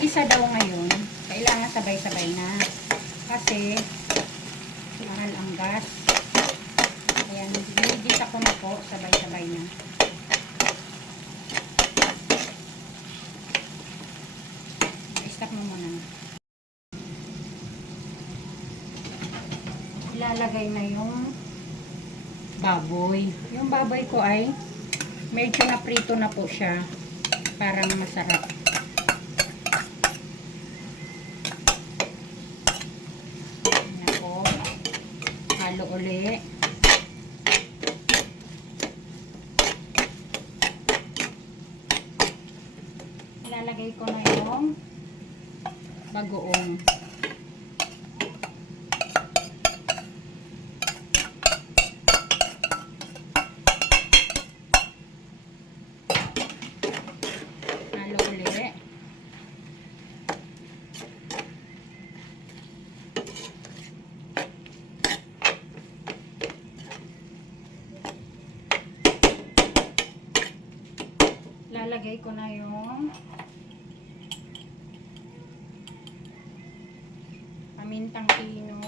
paggigisa daw ngayon, kailangan sabay-sabay na. Kasi, mahal ang gas. Ayan, ginigisa ko na po, sabay-sabay na. I-stop mo muna. Ilalagay na yung baboy. Yung baboy ko ay medyo naprito na po siya. Parang masarap. Yan po. Halo uli. Ilalagay ko na yung bagoong. Halo uli. Lalagay ko na yung pamintang pino,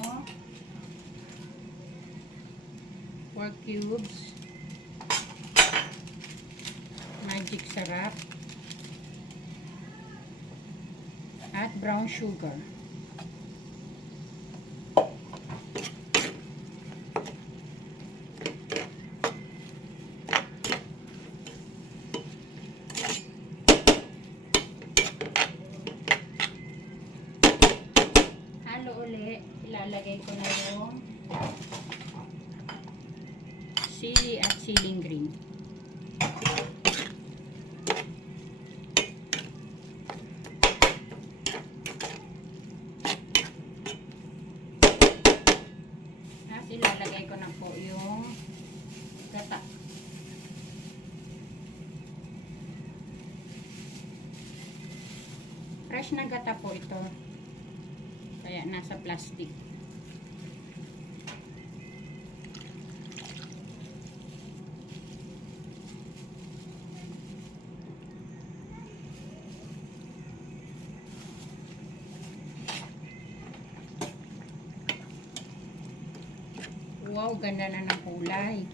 4 cubes, magic sarap, at brown sugar. Uli, ilalagay ko na yung sili at siling green. At ilalagay ko na po yung gata. Fresh na gata po ito. Kaya nasa plastic. Wow, ganda na ng kulay.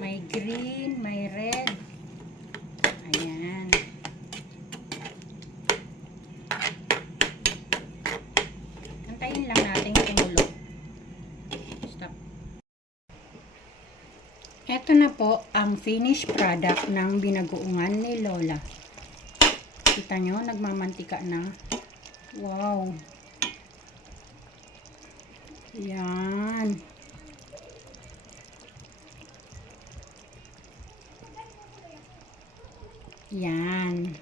May green, may red. Ayan. Antayin lang natin kumulo. Stop. Ito na po ang finished product ng binagoongan ni Lola. Kita nyo, nagmamantika na. Wow. Yan. Yan.